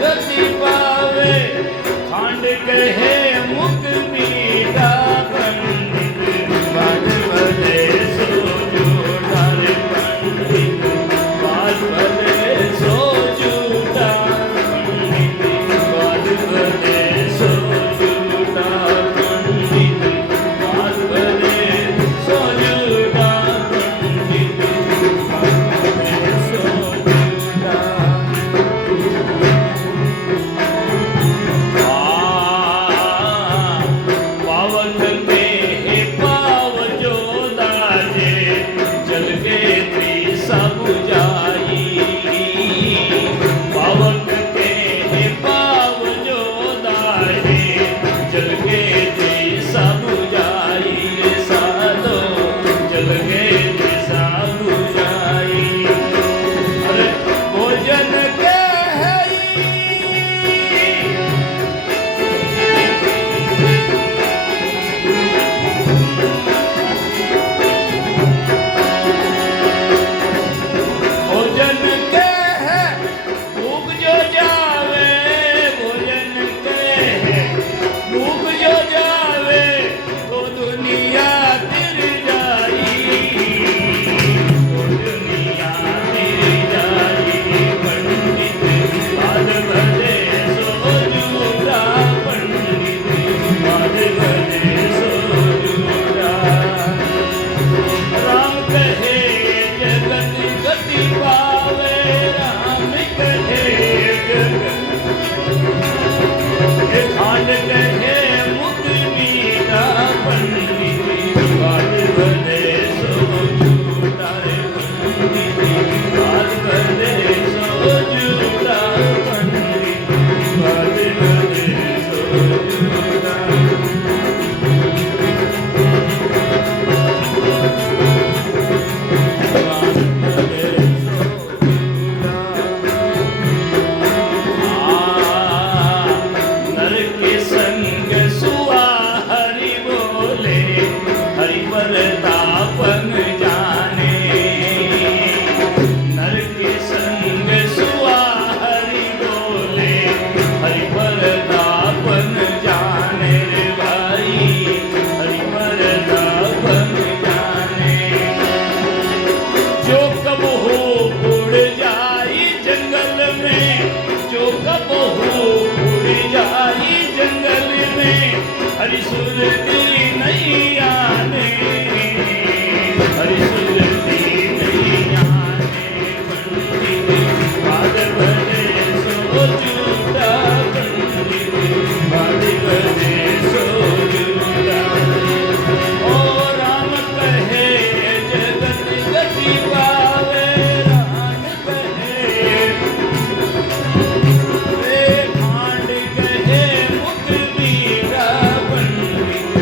गति पावे, खांड कहे मुख मीठा पंडित, बात भले सो झूठा रे पंडित, बात भले सो झूठा पंडित, बात भले सो झूठा पंडित, बात भले सो झूठा पंडित, बात भले सो झूठा। पावन में पाव जो दाजे, जल के त्रिसा बुझाई। पावन के पाव जो दाजे, जल के त्रिसा बुझाई। साधो जल के त्रिसा बुझाई। अरे भोजन के भोजन के है भूख जो जावे, भोजन के है भूख जो जावे, तो दुनिया तिर जाई, तो दुनिया तिर जाई। पंडित बात भले सो झूठा पंडित, बात भले सो झूठा। राम कहे जगत गति पावे, राम कहे जगत, खांड कहे मुख मीठा पंडित, बात भले सो झूठा रे पंडित, बात भले सो झूठा पंडित, बात भले सो झूठा। नर के संग सुआ हरि बोले, हरि पर तापन जाने। नर के संग सुआ हरि बोले, हरि पर तापन जाने रे भाई, हरि पर तापन जाने। जो कब हो उड़ जाई जंगल में, जो कब हो उड़ जाई जंगल में, हरि सुरती नहीं आने, हरि सुरती नहीं आने। पंडित बात भले सो झूठा पंडित, बात भले सो झूठा। ओ राम कहे जगत गति पावे, राम कहे रे खांड कहे मुख मीठा पंडित,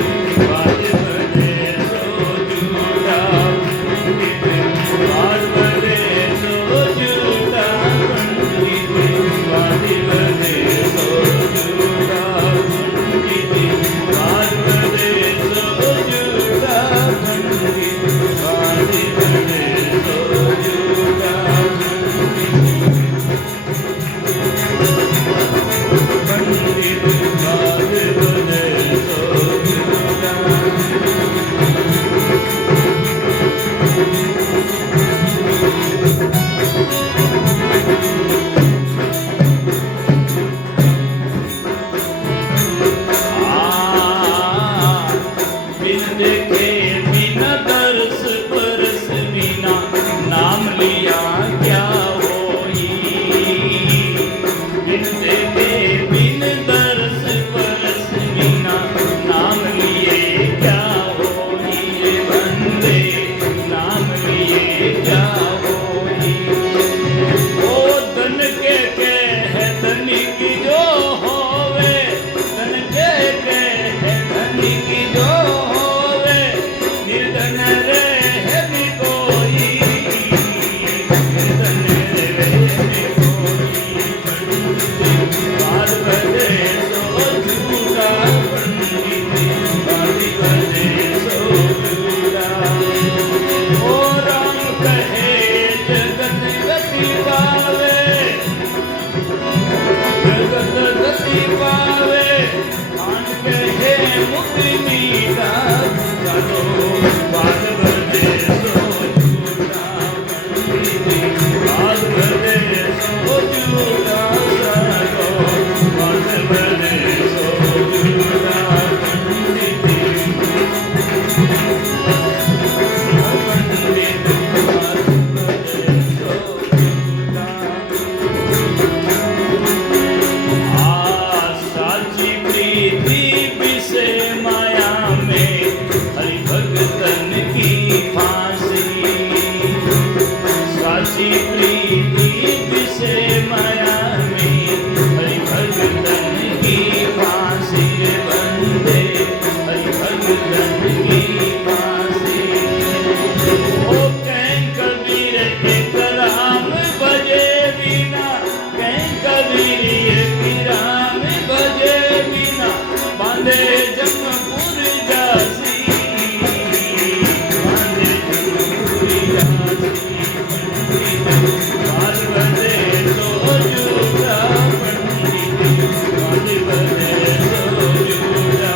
झूठा पंडित बात बदे सो झूठा।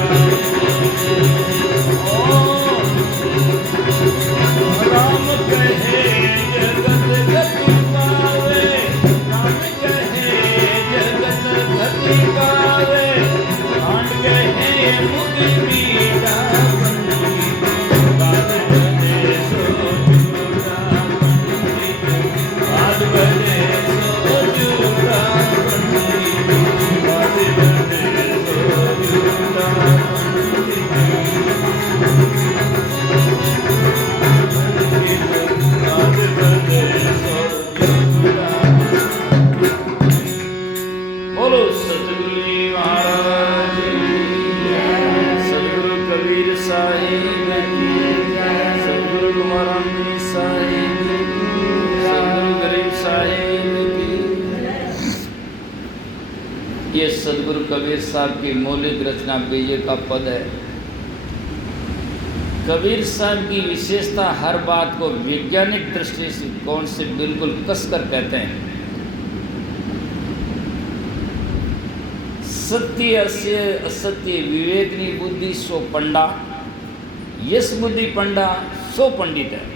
राम कहे जगत गति पावे, राम कहे जगत गति पावे, कांड कहे मुक्ति मीठा पंडित बात बदे सो झूठा पंडित बात बदे सो झूठा पंडित बात बदे सो झूठा बोलो सतगुरु जी महाराज की, सतगुरु कबीर साहिब की, सतगुरु कुमाराम जी साहिब की, सतगुरु गरीब साहिब की। ये सतगुरु कबीर साहब की मौलिक रचना बीजे का पद है। कबीर साहब की विशेषता हर बात को वैज्ञानिक दृष्टिकोण से बिल्कुल कसकर कहते हैं। सत्य अस्य असत्य विवेकनी बुद्धि सो पंडा, यस बुद्धि पंडा सो पंडित है।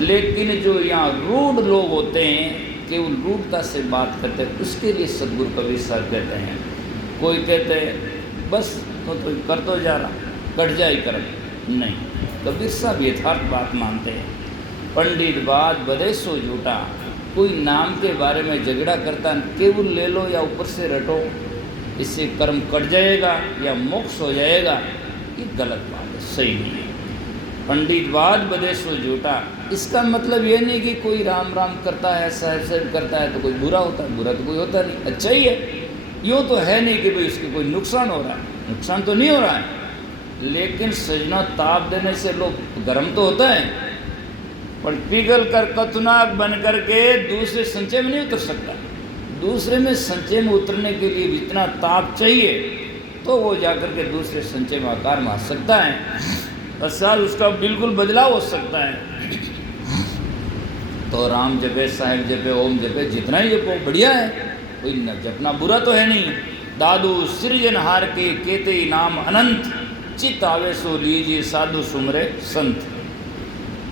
लेकिन जो यहाँ रूढ़ लोग होते हैं, केवल रूढ़ता से बात करते हैं, उसके लिए सतगुरु कबीर साहब कहते हैं। कोई कहते हैं बस तो कर तो जा रहा, कट जाए कर, नहीं, कबीर साहब यथार्थ बात मानते हैं। पंडित बात बदे सो झूठा, कोई नाम के बारे में झगड़ा करता केवल ले लो या ऊपर से रटो, इससे कर्म कट जाएगा या मोक्ष हो जाएगा, ये गलत बात है, सही नहीं है। पंडित बात बदे सो झूठा, इसका मतलब ये नहीं कि कोई राम राम करता है, साहब साहब करता है तो कोई बुरा होता है, बुरा तो कोई होता नहीं, अच्छा ही है। यूँ तो है नहीं कि भाई उसके कोई नुकसान हो रहा है, नुकसान तो नहीं हो रहा है। लेकिन सजना ताप देने से लोग गर्म तो होता है, पर पिघल कर कतुनाक बन करके दूसरे संचय में नहीं उतर सकता। दूसरे में संचय में उतरने के लिए जितना ताप चाहिए तो वो जाकर के दूसरे संचय में आकार में आ सकता है, असाल उसका बिल्कुल बदलाव हो सकता है। तो राम जपे, साहिब जपे, ओम जपे, जितना ही जपो बढ़िया है, कोई न जपना बुरा तो है नहीं। दादू सृजनहार के केते नाम अनंत, चित आवे सो लीजिए साधु सुमरे संत।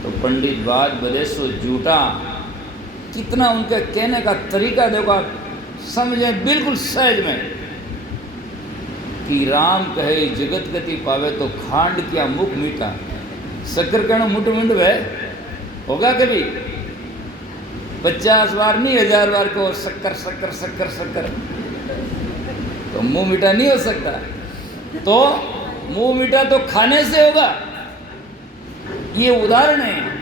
तो पंडित बात बदे सो झूठा, कितना उनके कहने का तरीका देखो आप, समझें बिल्कुल सहज में कि राम कहे जगत गति पावे तो खांड क्या मुख मीठा, शक्कर कहना मुठ मुंड वे होगा कभी 50 बार नहीं 1000 बार को शक्कर शक्कर शक्कर शक्कर, तो मुंह मीठा नहीं हो सकता। तो मुंह मीठा तो खाने से होगा, ये उदाहरण है।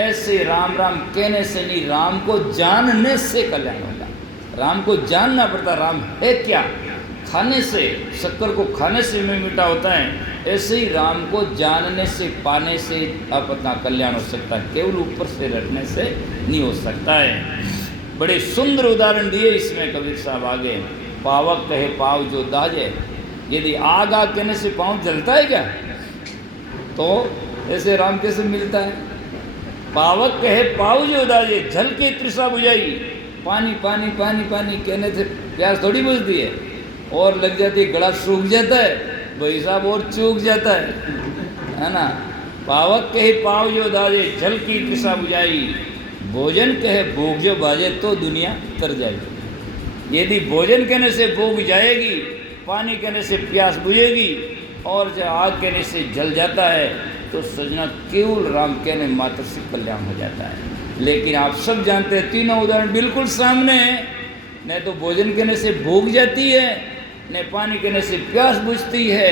ऐसे राम राम कहने से नहीं, राम को जानने से कल्याण होगा। राम को जानना पड़ता, राम है क्या, खाने से, शक्कर को खाने से में मीठा होता है। ऐसे ही राम को जानने से, पाने से आप अपना कल्याण हो सकता है, केवल ऊपर से रटने से नहीं हो सकता है। बड़े सुंदर उदाहरण दिए इसमें कबीर साहब आगे। पावक कहे पाव जो दाजे, यदि आग आग कहने से पाँव जलता है क्या, तो ऐसे राम कैसे मिलता है। पावक कहे पाव जो दाजे, जल के तृषा बुझाई, पानी पानी पानी पानी कहने से प्यास थोड़ी बुझती है, और लग जाती है, गला सूख जाता है, भाई साहब और चूक जाता है ना। पावक कहे पाव जो दाजे, जल की तृषा बुझाई, भोजन कहे भूख जो बाजे तो दुनिया तर जाएगी। यदि भोजन कहने से भूख जाएगी, पानी कहने से प्यास बुझेगी, और जब आग कहने से जल जाता है, तो सजना केवल राम कहने मात्र से कल्याण हो जाता है। लेकिन आप सब जानते हैं, तीनों उदाहरण बिल्कुल सामने हैं। न तो भोजन कहने से भूख जाती है, न पानी कहने से प्यास बुझती है,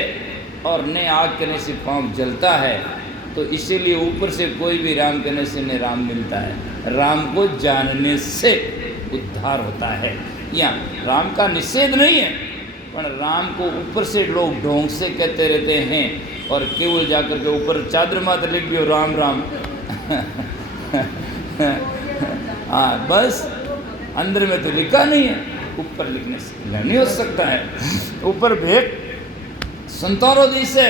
और न आग कहने से पाँव जलता है। तो इसीलिए ऊपर से कोई भी राम कहने से न राम मिलता है। राम को जानने से उद्धार होता है। यहाँ राम का निषेध नहीं है, पर राम को ऊपर से लोग ढोंग से कहते रहते हैं, और केवल जाकर के ऊपर चादर मात्र लिख दियो राम राम हाँ बस, अंदर में तो लिखा नहीं है, ऊपर लिखने से नहीं हो सकता है। ऊपर भेंट संतौरों से,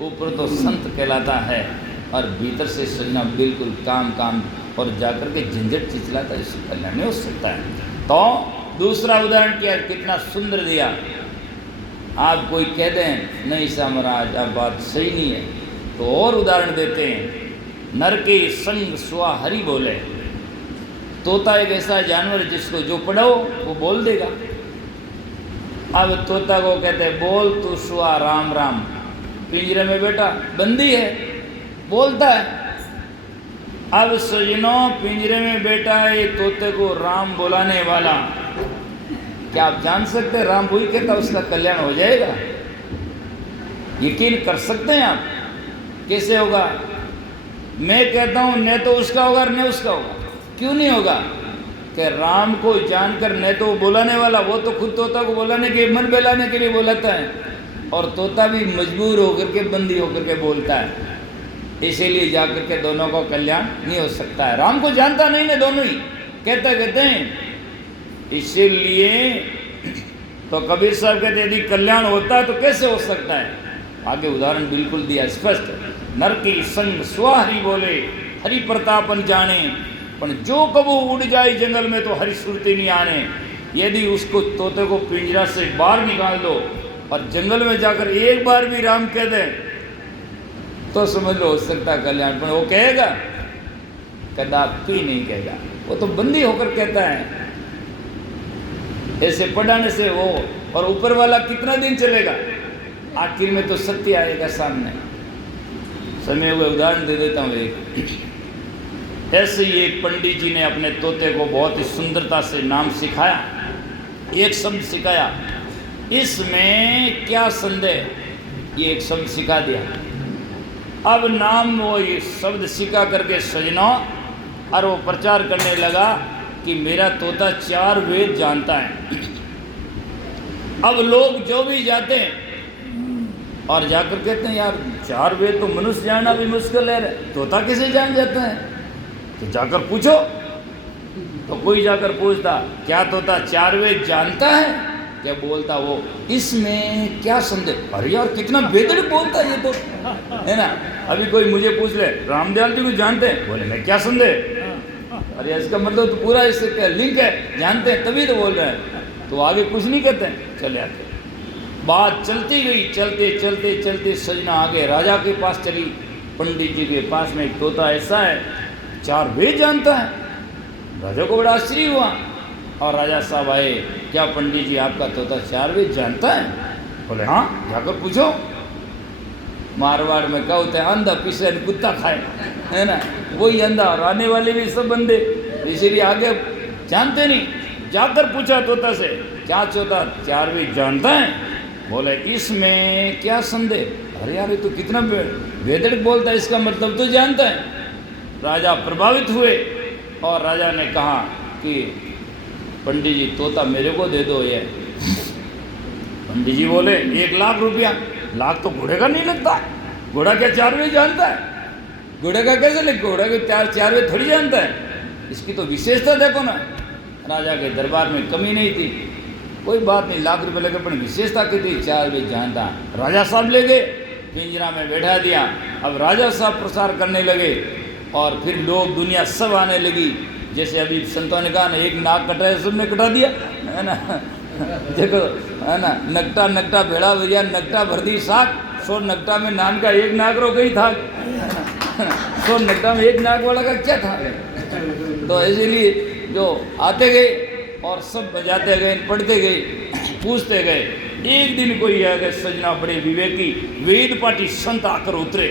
ऊपर तो संत कहलाता है, और भीतर से सजना बिल्कुल काम काम और जाकर के झंझट चिचलाता, इससे कल्याण नहीं हो सकता है। तो दूसरा उदाहरण किया, कितना सुंदर दिया। आप कोई कह दें नहीं सा महाराज आप बात सही नहीं है, तो और उदाहरण देते हैं, नर के संग स्वा हरि बोले। तोता एक ऐसा जानवर जिसको जो पढ़ाओ वो बोल देगा। अब तोता को कहते हैं बोल तू स्वा राम राम, पिंजरे में बेटा बंदी है, बोलता है। अब सजनों पिंजरे में बैठा है तोते को राम बुलाने वाला, क्या आप जान सकते हैं राम वही कहता उसका कल्याण हो जाएगा? यकीन कर सकते हैं आप? कैसे होगा? मैं कहता हूं न तो उसका होगा न उसका होगा। क्यों नहीं होगा? कि राम को जानकर न तो बुलाने वाला, वो तो खुद तोता को बुलाने के मन बहलाने के लिए बोलाता है, और तोता भी मजबूर होकर के बंदी होकर के बोलता है। इसीलिए जाकर के दोनों का कल्याण नहीं हो सकता है। राम को जानता नहीं ना, दोनों ही कहते हैं। इसीलिए तो कबीर साहब कहते यदि कल्याण होता है तो कैसे हो सकता है? आगे उदाहरण बिल्कुल दिया स्पष्ट, नर की संग स्वहरि बोले हरि प्रतापन जाने, पर जो कबू उड़ जाए जंगल में तो हरि सुरती नहीं आने। यदि उसको तोते को पिंजरा से बाहर निकाल दो और जंगल में जाकर एक बार भी राम कह दे तो समझ लो हो सकता कल्याण, पर वो कहेगा? कदापि नहीं कहेगा, वो तो बंदी होकर कहता है। ऐसे पढ़ाने से वो, और ऊपर वाला कितना दिन चलेगा? आखिर में तो सत्य आएगा सामने। समय हुए उदाहरण दे देता हूँ एक। ऐसे ही एक पंडित जी ने अपने तोते को बहुत ही सुंदरता से नाम सिखाया, एक शब्द सिखाया, इसमें क्या संदेह, ये एक शब्द सिखा दिया। अब नाम वो ये शब्द सिखा करके सजनों और वो प्रचार करने लगा कि मेरा तोता 4 वेद जानता है। अब लोग जो भी जाते हैं और जाकर कहते हैं यार 4 वेद तो मनुष्य जानना भी मुश्किल है, तोता कैसे जान जाता है? तो जाकर पूछो। तो कोई जाकर पूछता क्या तोता 4 वेद जानता है? क्या बोलता वो, इसमें क्या संदेह? अरे यार कितना बेहतर बोलता है ये तो, है ना। अभी कोई मुझे पूछ ले रामदयाल जी को जानते हैं? बोले मैं क्या संदेह? अरे इसका मतलब तो पूरा इससे क्या लिंक है, जानते हैं तभी तो बोल रहे हैं। तो आगे कुछ नहीं कहते हैं, चले आते। बात चलती गई, चलते चलते चलते सजना आगे राजा के पास चली। पंडित जी के पास में एक तोता ऐसा है 4 वेद जानता है। राजा को बड़ा आश्चर्य हुआ और राजा साहब आए, क्या पंडित जी आपका तोता 4 वेद जानता है? बोले हाँ, जाकर पूछो। मारवाड़ में क्या होता है, अंधा पीछे कुत्ता खाए, है ना, वही अंधा और आने वाले भी सब बंदे, इसीलिए आगे जानते नहीं। जाकर पूछा तोता से, क्या तोता 4 वेद जानता है? बोले इसमें क्या संदेह? अरे यार ये तो कितना वेदक बोलता है, इसका मतलब तो जानता है। राजा प्रभावित हुए और राजा ने कहा कि पंडित जी तोता मेरे को दे दो ये। पंडित जी बोले 1 लाख रुपया। लाख तो घोड़े का नहीं लगता, घोड़ा क्या 4 वेद जानता है? घोड़े का कैसे लग, घोड़ा के 4 वेद थोड़ी जानता है। इसकी तो विशेषता देखो ना। राजा के दरबार में कमी नहीं थी, कोई बात नहीं, लाख रुपए लगे, पर विशेषता की थी 4 वेद जानता। राजा साहब ले गए, पिंजरा में बैठा दिया। अब राजा साहब प्रसार करने लगे और फिर लोग दुनिया सब आने लगी। जैसे अभी संतों ने कहा ना, एक नाक कटा है सबने कटा दिया, है ना। देखो है ना, नकटा नकटा भेड़ा भैया नकटा भर दी साग, 100 नकटा में नान का 1 नाक रो गई था। 100 नकटा में 1 नाक वाला का क्या था? तो इसीलिए जो आते गए और सब बजाते गए, पढ़ते गए, पूछते गए। एक दिन कोई आ गए सजना बड़े विवेकी वेद पाठी संत आकर उतरे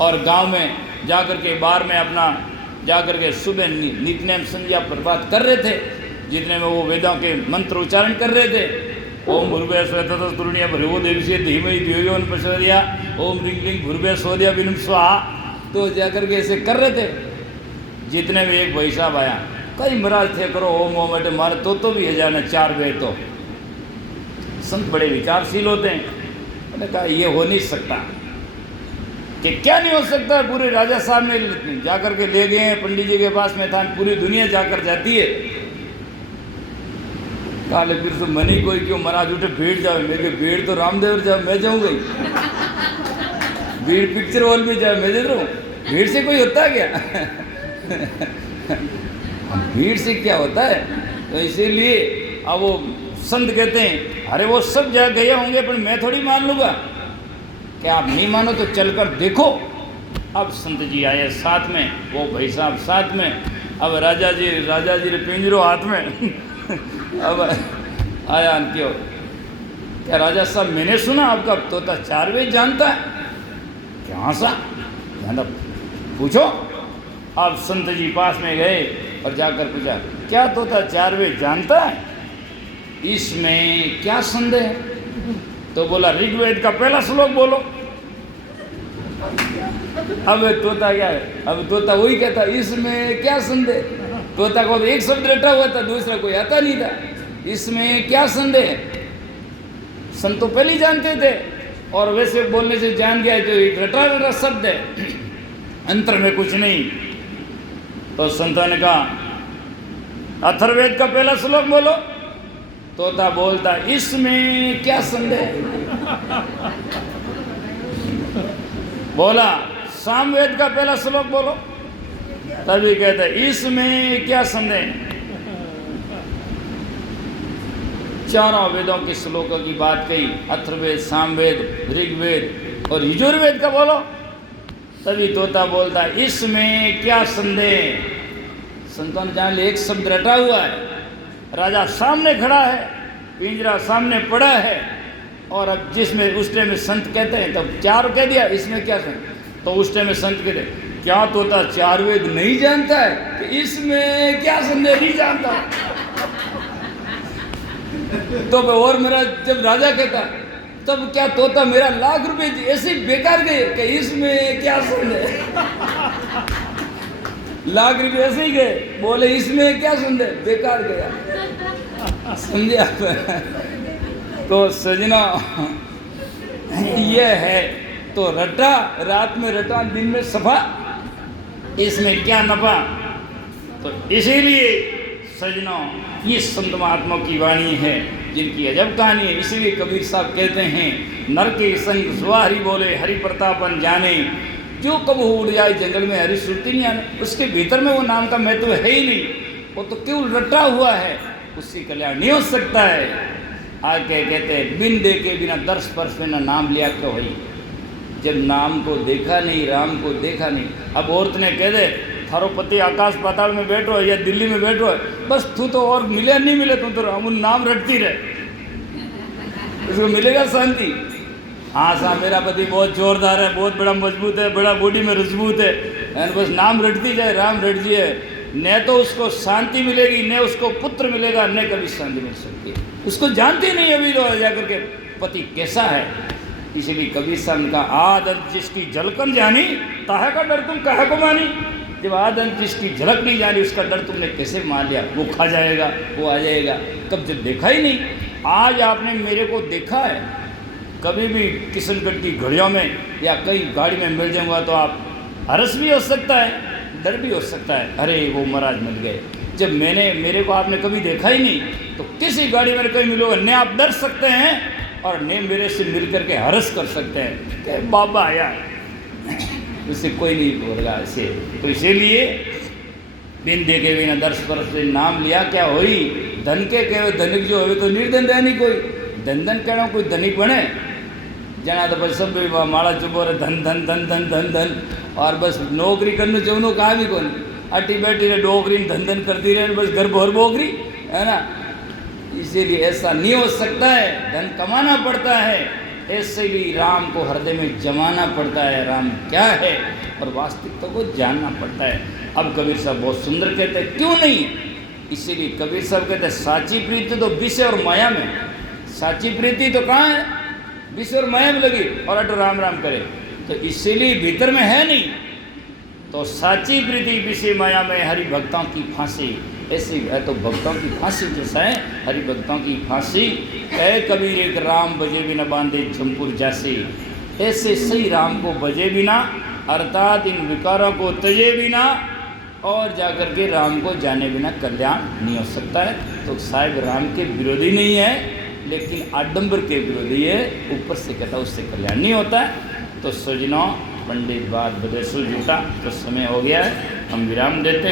और गांव में जाकर के बार में अपना जाकर के सुबह नित्यनेम संध्या प्रभात कर रहे थे, जितने में वो वेदों के मंत्र उच्चारण कर रहे थे। ओम भूर्भुवः स्वः तुर्ण्य भर्गो देवस्य धीमहि धियो यो न प्रचोदयात्, ओम ह्रीं क्लीं भूर्भुवः स्वः विनुम स्वाहा। तो जाकर के ऐसे कर रहे थे। जितने में एक भाई साहब आया, कई महाराज थे करो ओम ओम बेटे मारे तो भी है जाना 4 वेद। तो संत बड़े विचारशील होते हैं, मैंने कहा ये हो नहीं सकता। कि क्या नहीं हो सकता? पूरे राजा साहब ने जाकर के ले गए हैं, पंडित जी के पास में था, पूरी दुनिया जाकर जाती है। काले फिर से मनी कोई क्यों महाराज उठे भीड़ जाओ, मेरे भीड़ तो रामदेव जाओ, मैं जाऊँगा ही। भीड़ पिक्चर हॉल में जाओ, मैं दे रहा हूँ, भीड़ से कोई होता है क्या? भीड़ से क्या होता है। तो इसीलिए अब वो संत कहते हैं अरे वो सब जा गए होंगे पर मैं थोड़ी मान लूँगा। क्या आप नहीं मानो तो चलकर देखो। अब संत जी आए साथ में, वो भाई साहब साथ में, अब राजा जी ने पिंजरो हाथ में अब आया क्यों, क्या राजा साहब मैंने सुना आपका तोता 4 वेद जानता है। क्या सा पूछो। अब संत जी पास में गए और जाकर पूछा क्या तोता 4 वेद जानता है, इसमें क्या संदेह है। तो बोला ऋग्वेद का पहला श्लोक बोलो। अब तोता क्या है, अब तोता वही कहता इसमें क्या संदेह। तोता को एक शब्द रटा हुआ था, दूसरा कोई आता नहीं था। इसमें क्या संदेह, संत तो पहले ही जानते थे और वैसे बोलने से जान गया जो एक रटा शब्द है, अंतर में कुछ नहीं। तो संतों ने कहा अथर्ववेद का पहला श्लोक बोलो। तोता बोलता इसमें क्या संदेह। बोला सामवेद का पहला श्लोक बोलो। तभी कहता इसमें क्या संदेह। चारों वेदों के श्लोकों की बात कही, अथर्ववेद, सामवेद, ऋग्वेद और यजुर्वेद का बोलो। तभी तोता बोलता इसमें क्या संदेह। संतों ने जान लिया एक शब्द रटा हुआ है। राजा सामने खड़ा है, पिंजरा सामने पड़ा है, और अब जिसमें उस टाइम में संत कहते हैं तब 4 कह दिया, इसमें क्या संत। तो उस टाइम में संत कहते क्या तोता 4 वेद नहीं जानता है कि इसमें क्या संदेह नहीं जानता। तो और मेरा जब राजा कहता तब क्या तोता मेरा लाख रुपए ऐसे ही बेकार गए कि इसमें क्या संदेह। लाख रुपए ऐसे ही गए, बोले इसमें क्या संदेह, बेकार गया। समझे आप। तो सजना ये है तो रटा, रात में रटा दिन में सफा, इसमें क्या नफा। तो इसीलिए सजनों ये संत महात्मा की वाणी है जिनकी अजब कहानी है। इसीलिए कबीर साहब कहते हैं नर के संग सुहारी बोले हरि प्रतापन जाने, जो कब उड़ जाए जंगल में हरि सुरती नहीं आने। उसके भीतर में वो नाम का महत्व है ही नहीं, वो तो केवल रटा हुआ है, उससे कल्याण नहीं हो सकता है। आगे कहते हैं बिन देखे बिना दर्श स्पर्श बिना नाम लिया क्यों हुई। जब नाम को देखा नहीं, राम को देखा नहीं। अब औरत ने कह दे थारो पति आकाश पाताल में बैठो है या दिल्ली में बैठो है, बस तू तो और मिले नहीं मिले तू तो हम नाम रटती रहे, उसको मिलेगा शांति। हाँ साहब मेरा पति बहुत जोरदार है, बहुत बड़ा मजबूत है, बड़ा बॉडी में मजबूत है, बस नाम रटती जाए, राम रट जाए, न तो उसको शांति मिलेगी, न उसको पुत्र मिलेगा, न कभी शांति मिल सकती है। उसको जानते नहीं अभी लोग जाकर के पति कैसा है। इसीलिए कबीर साहब ने कहा आद अंत जिसकी झलकन जानी ताहे का डर तुम कहे को मानी। जब आद अंत जिसकी झलक नहीं जानी उसका डर तुमने कैसे मान लिया। वो खा जाएगा, वो आ जाएगा, कब जब देखा ही नहीं। आज आपने मेरे को देखा है, कभी भी किशनगढ़ की घड़ियों में या कई गाड़ी में मिल जाऊंगा तो आप हर्ष भी हो सकता है, डर भी हो सकता है, अरे वो महाराज मिल गए। जब मेरे को आपने कभी देखा ही नहीं तो किसी गाड़ी में कहीं मिलोगे न आप डर सकते हैं और ने मेरे से मिल करके हर्ष कर सकते हैं कि बाबा आया, उससे कोई नहीं बोलेगा ऐसे। तो इसीलिए बिन देखे बिना दर्श पर से नाम लिया क्या होई। धन के कहे धनिक जो हो तो निर्धन रहे नहीं कोई, धन धन कहना कोई धनिक बने जना तो बस सब माड़ा चुपो रहे धन धन धन धन धन धन, और बस नौकरी करने चवनो कहाँ भी कौन अटी बैठी रहे नौकरी धन धन करती रहे, बस घर भर बोकरी है ना। इसीलिए ऐसा नहीं हो सकता है, धन कमाना पड़ता है, ऐसे भी राम को हृदय में जमाना पड़ता है, राम क्या है और वास्तविकता को जानना पड़ता है। अब कबीर साहब बहुत सुंदर कहते हैं क्यों नहीं, इसीलिए कबीर साहब कहते हैं साची प्रीति तो विषय और माया में। साची प्रीति तो कहाँ है, विषय और माया में लगी और अटो राम राम करे, तो इसीलिए भीतर में है नहीं। तो साची प्रीति विषय माया में हरि भक्तों की फांसी, ऐसे है तो भक्तों की फांसी जैसा है हरि भक्तों की फांसी। कह कबीर एक राम बजे बिना बांधे झमपुर जासे, ऐसे सही राम को बजे बिना अर्थात इन विकारों को तजे बिना और जाकर के राम को जाने बिना कल्याण नहीं हो सकता है। तो साहिब राम के विरोधी नहीं है लेकिन आडंबर के विरोधी है, ऊपर से कहता उससे कल्याण नहीं होता है। तो सजनों पंडित बात बदे सुल जुटा तो समय हो गया है, हम विराम देते हैं।